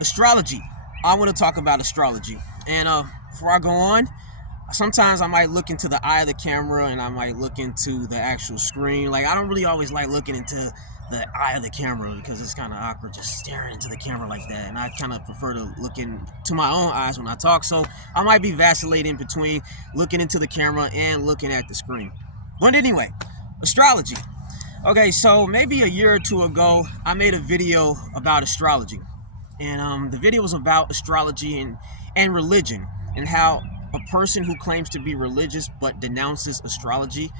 Astrology. I want to talk about astrology. And before I go on, sometimes I might look into the eye of the camera and I might look into the actual screen. Like, I don't really always like looking into the eye of the camera because it's kind of awkward just staring into the camera like that. And I kind of prefer to look into my own eyes when I talk. So I might be vacillating between looking into the camera and looking at the screen. But anyway, astrology. Okay, so maybe a year or two ago, I made a video about astrology. And the video was about astrology and religion, and how a person who claims to be religious but denounces astrology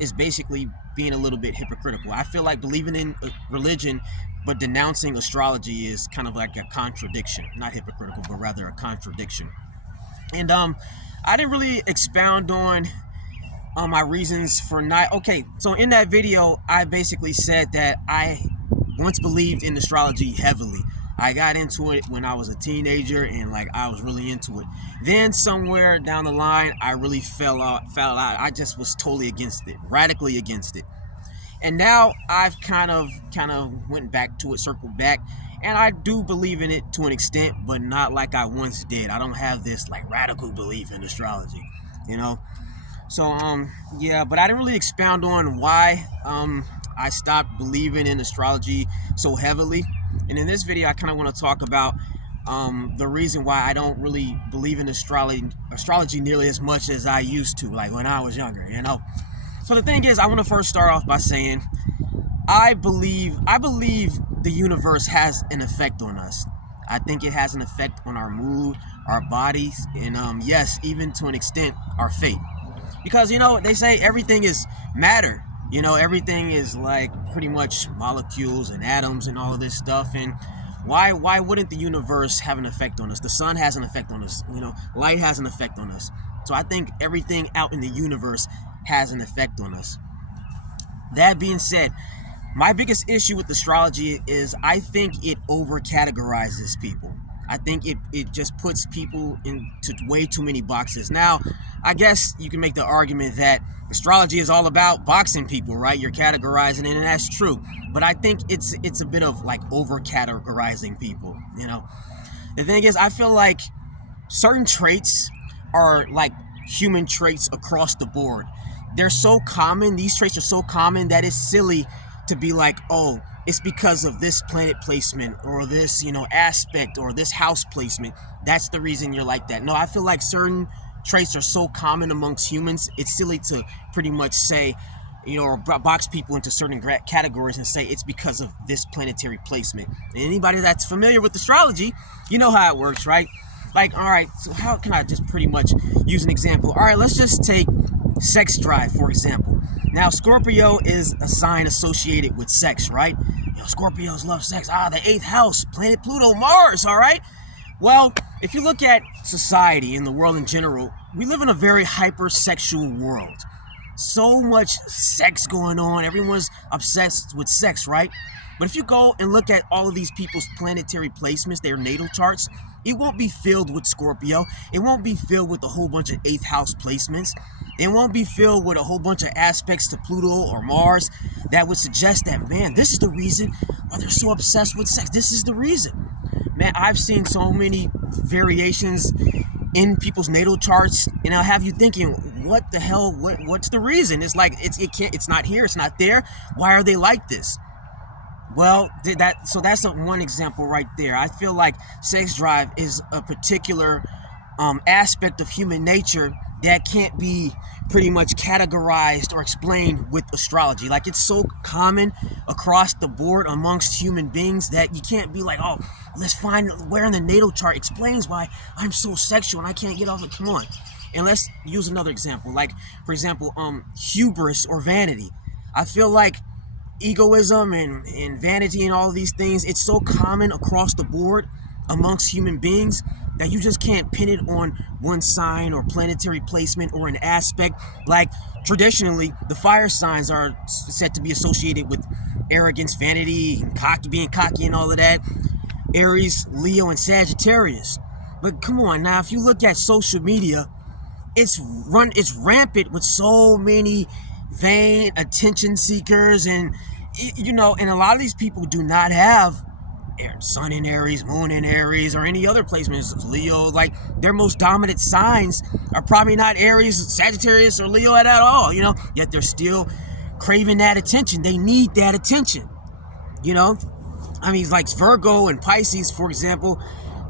is basically being a little bit hypocritical. I feel like believing in religion but denouncing astrology is kind of like a contradiction. Not hypocritical, but rather a contradiction. And I didn't really expound on my reasons for not. Okay, so in that video, I basically said that I once believed in astrology heavily. I got into it when I was a teenager, and like I was really into it. Then somewhere down the line, I really fell out. I just was totally against it, radically against it. And now I've kind of went back to it, circled back, and I do believe in it to an extent, but not like I once did. I don't have this like radical belief in astrology, you know. So yeah, but I didn't really expound on why I stopped believing in astrology so heavily. And in this video, I kind of want to talk about the reason why I don't really believe in astrology nearly as much as I used to, like when I was younger, you know. So the thing is, I want to first start off by saying I believe the universe has an effect on us. I think it has an effect on our mood, our bodies, and yes, even to an extent, our fate. Because, you know, they say everything is matter. You know, everything is like pretty much molecules and atoms and all of this stuff. And why wouldn't the universe have an effect on us? The sun has an effect on us. You know, light has an effect on us. So I think everything out in the universe has an effect on us. That being said, my biggest issue with astrology is I think it over categorizes people. I think it just puts people into way too many boxes. Now, I guess you can make the argument that astrology is all about boxing people, right? You're categorizing it, and that's true. But I think it's a bit of like over categorizing people, you know? The thing is, I feel like certain traits are like human traits across the board. They're so common, these traits are so common that it's silly to be like, oh, it's because of this planet placement or this, you know, aspect or this house placement. That's the reason you're like that. No, I feel like certain traits are so common amongst humans, it's silly to pretty much say, you know, or box people into certain categories and say it's because of this planetary placement. And anybody that's familiar with astrology, you know how it works, right? Like, all right, so how can I just pretty much use an example? All right, let's just take sex drive, for example. Now, Scorpio is a sign associated with sex, right? You know, Scorpios love sex. The 8th house, planet Pluto, Mars, all right? Well, if you look at society and the world in general, we live in a very hypersexual world. So much sex going on. Everyone's obsessed with sex, right? But if you go and look at all of these people's planetary placements, their natal charts, it won't be filled with Scorpio. It won't be filled with a whole bunch of 8th house placements. It won't be filled with a whole bunch of aspects to Pluto or Mars that would suggest that, man, this is the reason why they're so obsessed with sex. This is the reason. Man, I've seen so many variations in people's natal charts, and I'll have you thinking, what the hell, what's the reason? It's like, it's not here, it's not there. Why are they like this? Well, that's one example right there. I feel like sex drive is a particular aspect of human nature that can't be pretty much categorized or explained with astrology. Like, it's so common across the board amongst human beings that you can't be like, oh, let's find where in the natal chart explains why I'm so sexual and I can't get off it. Come on. And let's use another example. Like, for example, hubris or vanity. I feel like egoism and vanity and all of these things, it's so common across the board amongst human beings that you just can't pin it on one sign or planetary placement or an aspect. Like, traditionally, the fire signs are said to be associated with arrogance, vanity, and being cocky and all of that. Aries, Leo, and Sagittarius. But come on, now if you look at social media, it's rampant with so many vain attention seekers, and you know, and a lot of these people do not have Sun in Aries, Moon in Aries, or any other placements, Leo, like their most dominant signs are probably not Aries, Sagittarius, or Leo at all, you know, yet they're still craving that attention. They need that attention, you know. I mean, like Virgo and Pisces, for example,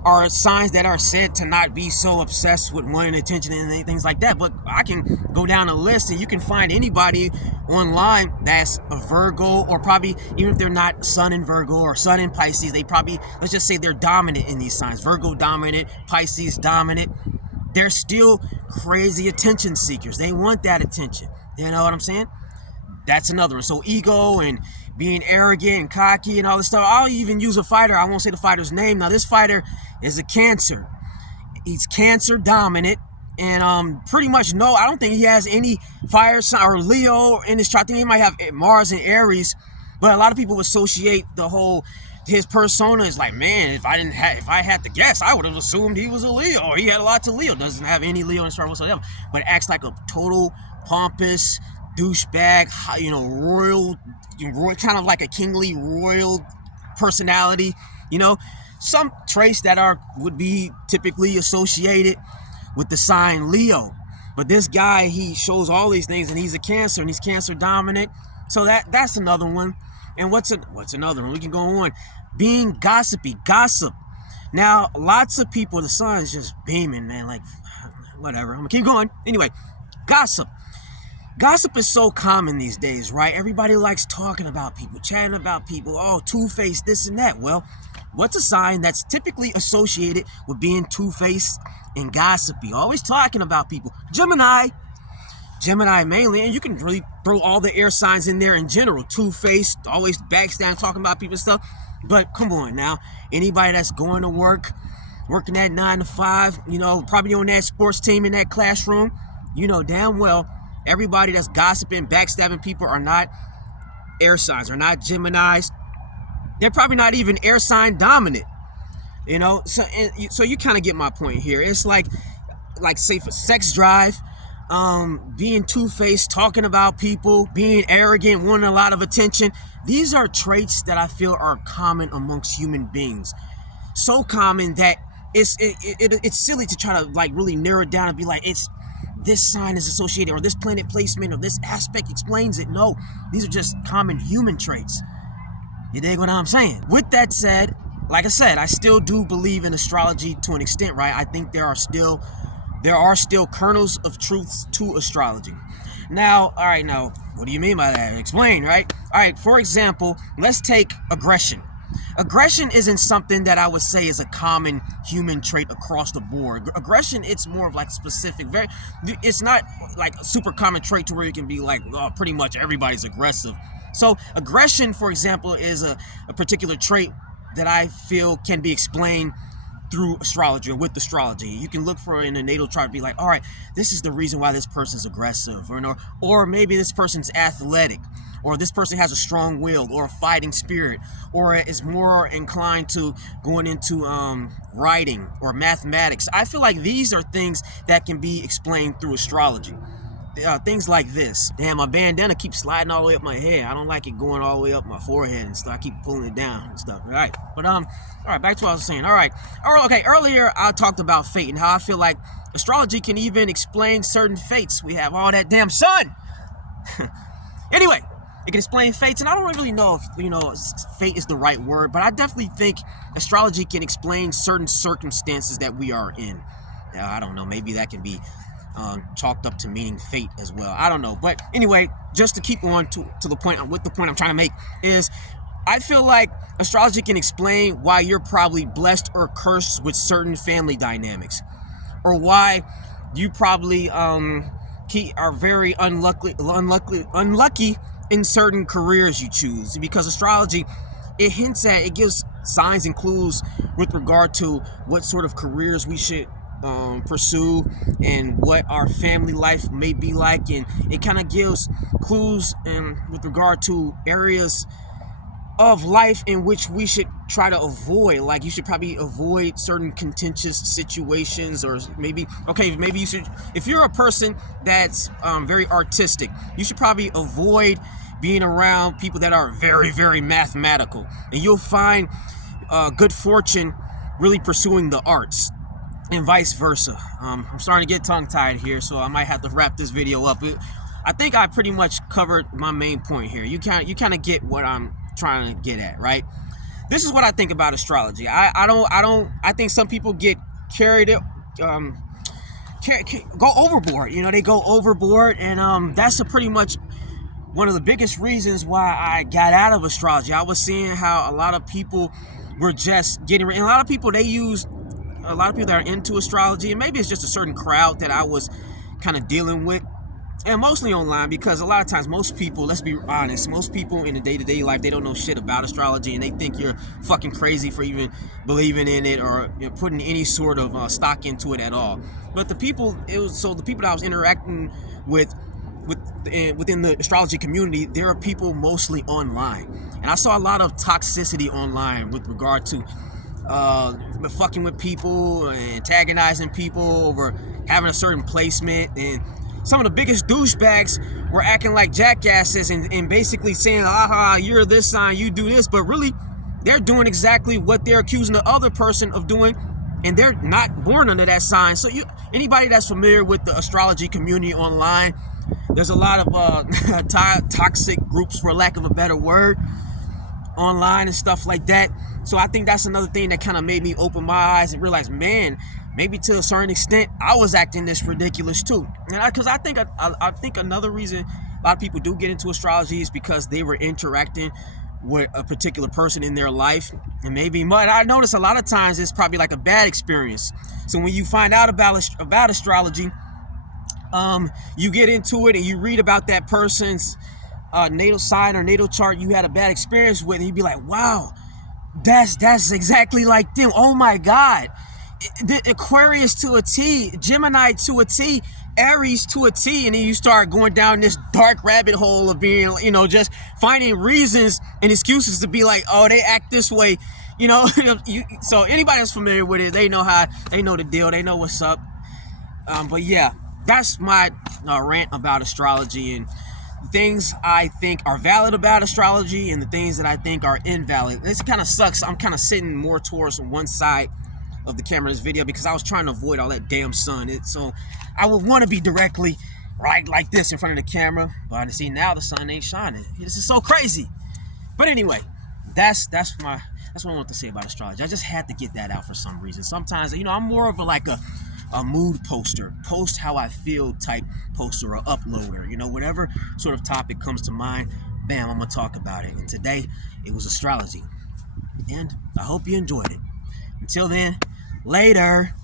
are signs that are said to not be so obsessed with wanting attention and things like that. But I can go down a list and you can find anybody online that's a Virgo, or probably even if they're not Sun in Virgo or Sun in Pisces, they probably, let's just say they're dominant in these signs. Virgo dominant, Pisces dominant. They're still crazy attention seekers. They want that attention. You know what I'm saying? That's another one. So ego and being arrogant and cocky and all this stuff. I'll even use a fighter. I won't say the fighter's name. Now, this fighter is a Cancer. He's Cancer dominant. And pretty much I don't think he has any fire sign or Leo in his chart. I think he might have Mars and Aries. But a lot of people associate his persona is like, man, if I had to guess, I would have assumed he was a Leo, or he had lots of Leo. Doesn't have any Leo in his chart whatsoever. But acts like a total pompous douchebag, you know, royal, kind of like a kingly royal personality, you know, some traits that would be typically associated with the sign Leo. But this guy, he shows all these things, and he's a Cancer, and he's Cancer dominant. So that's another one. And what's another one? We can go on. Being gossipy, gossip. Now, lots of people, the sun's just beaming, man, like whatever. I'm gonna keep going. Anyway, gossip. Gossip is so common these days, right? Everybody likes talking about people, chatting about people, oh, two-faced, this and that. Well, what's a sign that's typically associated with being two-faced and gossipy? Always talking about people. Gemini mainly, and you can really throw all the air signs in there in general. Two-faced, always backstabbing, talking about people and stuff. But come on now, anybody that's going to work, working that 9 to 5, you know, probably on that sports team in that classroom, you know damn well everybody that's gossiping, backstabbing people are not air signs, are not Geminis. They're probably not even air sign dominant, you know. So you kind of get my point here. It's like say for sex drive, being two-faced, talking about people, being arrogant, wanting a lot of attention. These are traits that I feel are common amongst human beings. So common that it's silly to try to like really narrow it down and be like, it's this sign is associated, or this planet placement, or this aspect explains it. No, these are just common human traits. You dig what I'm saying? With that said, like I said, I still do believe in astrology to an extent, right? I think there are still kernels of truths to astrology. Now, all right, now, what do you mean by that? Explain, right? All right, for example, let's take aggression. Aggression isn't something that I would say is a common human trait across the board. Aggression, it's more of like specific, it's not like a super common trait to where you can be like, oh, pretty much everybody's aggressive. So aggression, for example, is a particular trait that I feel can be explained through astrology or with astrology. You can look for it in a natal chart and be like, all right, this is the reason why this person's aggressive, or maybe this person's athletic, or this person has a strong will or a fighting spirit, or is more inclined to going into writing or mathematics. I feel like these are things that can be explained through astrology. Things like this. Damn, my bandana keeps sliding all the way up my head. I don't like it going all the way up my forehead and stuff. I keep pulling it down and stuff. All right, but all right, back to what I was saying. All right, okay. Earlier I talked about fate and how I feel like astrology can even explain certain fates. We have all that damn sun. Anyway, it can explain fates, and I don't really know if fate is the right word, but I definitely think astrology can explain certain circumstances that we are in. Yeah, I don't know. Maybe that can be chalked up to meaning fate as well. I don't know. But anyway, just to keep on to the point I'm trying to make is I feel like astrology can explain why you're probably blessed or cursed with certain family dynamics, or why you probably are very unlucky in certain careers you choose, because astrology, it gives signs and clues with regard to what sort of careers we should pursue and what our family life may be like, and it kind of gives clues with regard to areas of life in which we should try to avoid. Like, you should probably avoid certain contentious situations, or maybe you should, if you're a person that's very artistic, you should probably avoid being around people that are very, very mathematical, and you'll find good fortune really pursuing the arts, and vice versa. I'm starting to get tongue-tied here, so I might have to wrap this video up. I think I pretty much covered my main point here. You kind of get what I'm trying to get at, right? This is what I think about astrology. I think some people get carried go overboard. You know, they go overboard, and that's pretty much one of the biggest reasons why I got out of astrology. I was seeing how a lot of people were just getting, and a lot of people that are into astrology, and maybe it's just a certain crowd that I was kind of dealing with, and mostly online, because a lot of times most people, let's be honest, most people in the day-to-day life, they don't know shit about astrology, and they think you're fucking crazy for even believing in it, or putting any sort of stock into it at all. But the people that I was interacting with within the astrology community, there are people mostly online, and I saw a lot of toxicity online with regard to fucking with people, antagonizing people over having a certain placement, and some of the biggest douchebags were acting like jackasses and basically saying, aha, you're this sign, you do this, but really they're doing exactly what they're accusing the other person of doing, and they're not born under that sign. So anybody that's familiar with the astrology community online, there's a lot of toxic groups, for lack of a better word, online and stuff like that. So I think that's another thing that kind of made me open my eyes and realize, man, maybe to a certain extent I was acting this ridiculous too. And because I think another reason a lot of people do get into astrology is because they were interacting with a particular person in their life, and but I notice a lot of times it's probably like a bad experience. So when you find out about astrology, you get into it and you read about that person's natal sign or natal chart you had a bad experience with, and you'd be like, wow, that's exactly like them. Oh my God. The Aquarius to a T, Gemini to a T, Aries to a T, and then you start going down this dark rabbit hole of being, just finding reasons and excuses to be like, oh, they act this way, so anybody that's familiar with it, they know the deal, they know what's up. But yeah, that's my rant about astrology, and the things I think are valid about astrology and the things that I think are invalid. This kind of sucks. I'm kind of sitting more towards one side of the camera in this video because I was trying to avoid all that damn sun. So I would want to be directly right like this in front of the camera, but see, now the sun ain't shining. This is so crazy. But anyway, that's what I want to say about astrology. I just had to get that out for some reason. Sometimes, I'm more of a mood poster, post how I feel type poster or uploader. Whatever sort of topic comes to mind, bam, I'm gonna talk about it. And today it was astrology, and I hope you enjoyed it. Until then, later.